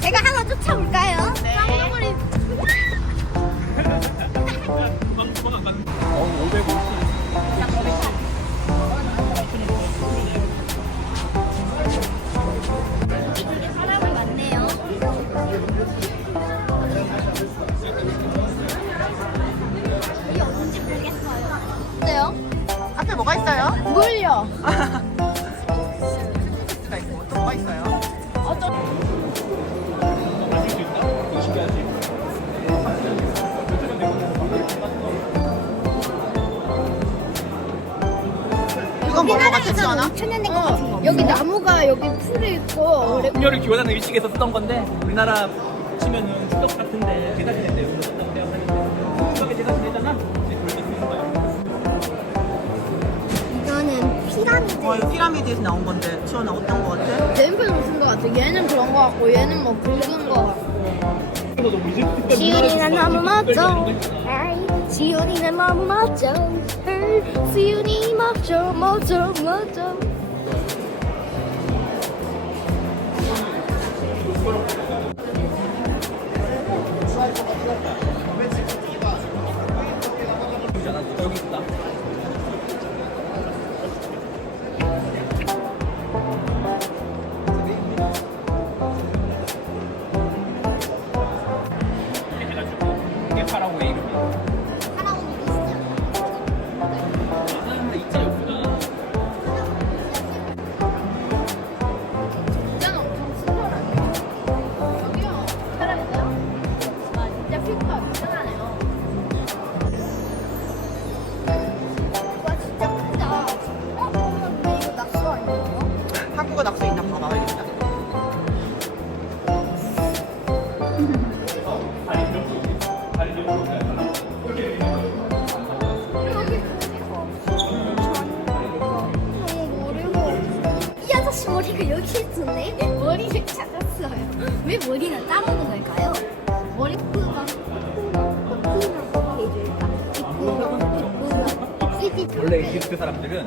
제가 하나 쫓아올까요? 있어요? 물요. 가 있고 있어요? 이건 지원아? 5천년 된것 같은 거. 여기 나무가 여기 풀이 있고 풍요를 기원하는 의식에서 쓰던 건데 우리나라 치면은 추석 같은데 지 피라미드. 와 이거 피라미드에서 나온 건데 지원아 어떤 거 같아? 램프는 무슨 거 같아? 얘는 그런 거 같고 얘는 뭐 굵은 거 같고. 문화를 너무 멋져. 아이, 지훈이가 너무 멋져. 지훈이 멋져, 멋져, 멋져. 이 아저씨 머리가 여기 있었네? 머리를 찾았어요. 왜 머리는 따르는 걸까요? 머리 푸 원래 이집트 사람들은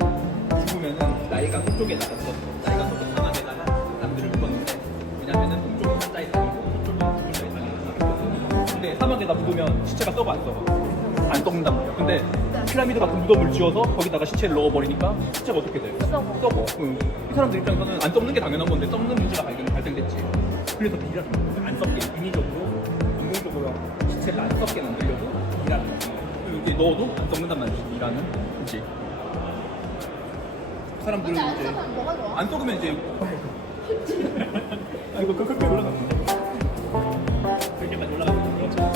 죽으면은 나이가 서쪽에다가 써. 나이가 서쪽 사막에다가 남들을 묻었는데 왜냐면은 동쪽은 한자의 땅이고 서쪽은 두글자의 땅이거든. 근데 사막에다 묻으면 시체가 썩어 안 썩어. 안 썩는단 말이야. 근데 피라미드 같은 무덤을 지어서 거기다가 시체를 넣어버리니까 시체가 어떻게 돼? 썩어. 썩어. 응. 이 사람들 입장에서는 안 썩는 게 당연한 건데 썩는 문제가 발견, 발생됐지. 그래서 비라는 거야. 안 썩게 인위적으로 인공적으로 시체를 안 썩게 만들 넣어도 안 썩는단 말이지. 일하는. 그치? 사람들은 이제 뭐가 좋아? 안 썩으면 이제 아 이거 끌끌끌 올라갔는데 그렇게까지 올라갔는데 그렇죠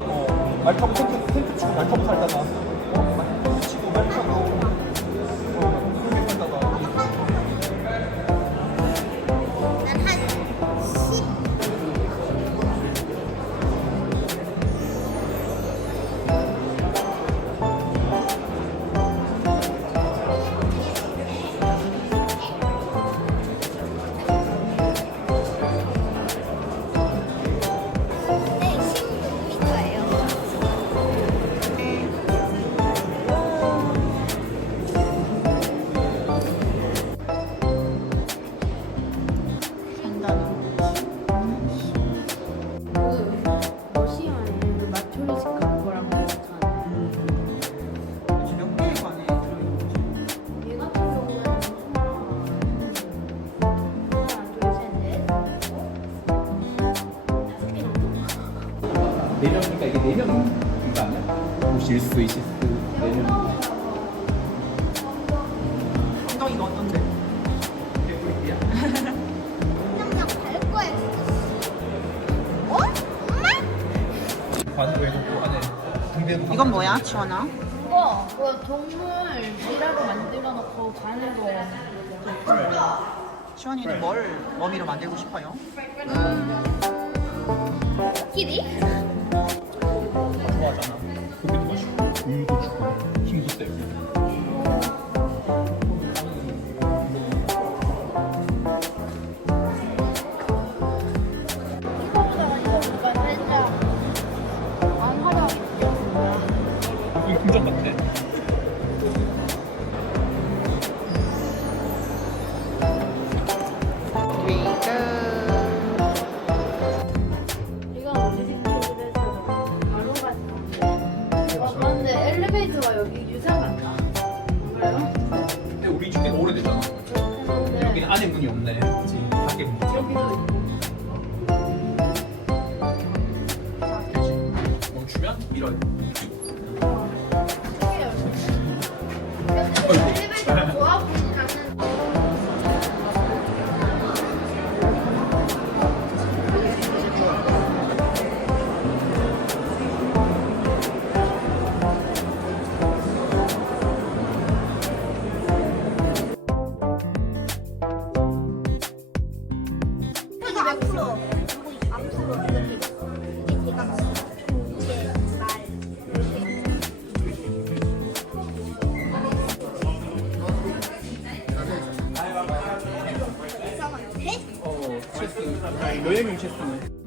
어, 말 타고 텐트, 텐트 치고 말 타고 살다가 실수 이시스 네 명. 엉덩이가 어떤데? 개꿀이야. 그냥 갈 거야. 어? 엄마? 관으로 해놓고 안에 등대 이건 뭐야 지원아? 그거 그 동물 미라로 만들어 놓고 관으로 지원이는 뭘 머미로 만들고 싶어요? 길이? 엘리베이터가 여기 유사 같다. 그래요? 근데 우리 집이 오래됐잖아. 근데 여기 안에 문이 없네. 그치? 밖에 문이 여기도 있고. 없지. 멈추면 밀어요. 이거 앞으로 그리고 앞으로 이렇게 이게 제가 제말 어, 체스. 여행용 체스는.